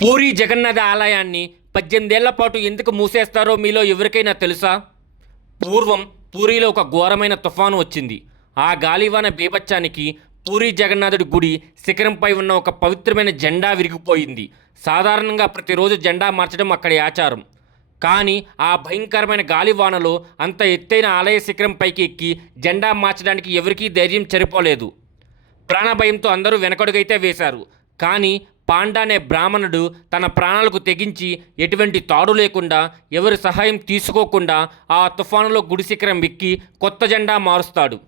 పూరి జగన్నాథ ఆలయాన్ని 18 ఏళ్ల పాటు ఎందుకు మూసేస్తారో మీలో ఎవరికైనా తెలుసా? పూర్వం పూరిలో ఒక ఘోరమైన తుఫాను వచ్చింది. ఆ గాలివాన బీభత్సానికి పూరి జగన్నాథుడి గుడి శిఖరంపై ఉన్న ఒక పవిత్రమైన జెండా విరిగిపోయింది. సాధారణంగా ప్రతిరోజు జెండా మార్చడం అక్కడి ఆచారం. కానీ ఆ భయంకరమైన గాలివానలో అంత ఎత్తైన ఆలయ శిఖరం పైకి ఎక్కి జెండా మార్చడానికి ఎవరికీ ధైర్యం సరిపోలేదు. ప్రాణభయంతో అందరూ వెనకడుగైతే వేశారు. కానీ పాండా అనే బ్రాహ్మణుడు తన ప్రాణాలకు తెగించి ఎటువంటి తాడు లేకుండా ఎవరి సహాయం తీసుకోకుండా ఆ తుఫానులో గుడి శిఖరం ఎక్కి కొత్త జెండా మారుస్తాడు.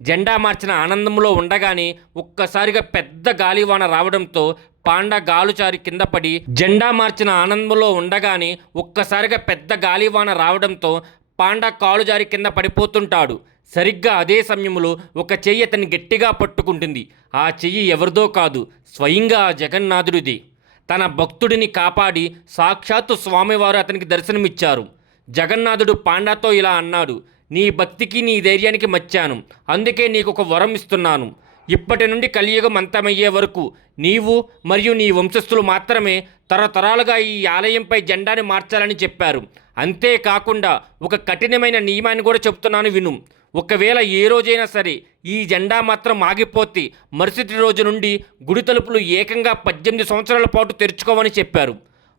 జెండా మార్చిన ఆనందంలో ఉండగానే ఒక్కసారిగా పెద్ద గాలివాన రావడంతో పాండా గాలుచారి కింద పడి జెండా మార్చిన ఆనందంలో ఉండగానే ఒక్కసారిగా పెద్ద గాలివాన రావడంతో పాండా కాలు జారి కింద పడిపోతుంటాడు. సరిగ్గా అదే సమయంలో ఒక చెయ్యి అతన్ని గట్టిగా పట్టుకుంటుంది. ఆ చెయ్యి ఎవరిదో కాదు, స్వయంగా ఆ జగన్నాథుడిది. తన భక్తుడిని కాపాడి సాక్షాత్తు స్వామివారు అతనికి దర్శనమిచ్చారు. జగన్నాథుడు పాండాతో ఇలా అన్నాడు, నీ భక్తికి నీ ధైర్యానికి మచ్చాను, అందుకే నీకు ఒక వరం ఇస్తున్నాను. ఇప్పటి నుండి కలియుగం అంతమయ్యే వరకు నీవు మరియు నీ వంశస్థులు మాత్రమే తరతరాలుగా ఈ ఆలయంపై జెండాని మార్చాలని చెప్పారు. అంతేకాకుండా ఒక కఠినమైన నియమాన్ని కూడా చెప్తున్నాను విను. ఒకవేళ ఏ రోజైనా సరే ఈ జెండా మాత్రం ఆగిపోతే మరుసటి రోజు నుండి గుడి తలుపులు ఏకంగా 18 సంవత్సరాల పాటు తెరుచుకోవని చెప్పారు.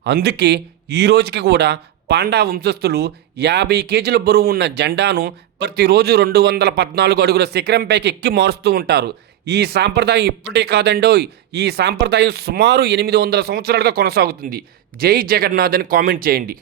అందుకే ఈ రోజుకి కూడా పాండా వంశస్థులు 50 కేజీల బరువు ఉన్న జెండాను ప్రతిరోజు 214 అడుగుల శిఖరంపైకి ఎక్కి మారుస్తూ ఉంటారు. ఈ సాంప్రదాయం ఇప్పటికే కాదండోయ్, ఈ సాంప్రదాయం సుమారు 800 సంవత్సరాలుగా కొనసాగుతుంది. జై జగన్నాథ్ అని కామెంట్ చేయండి.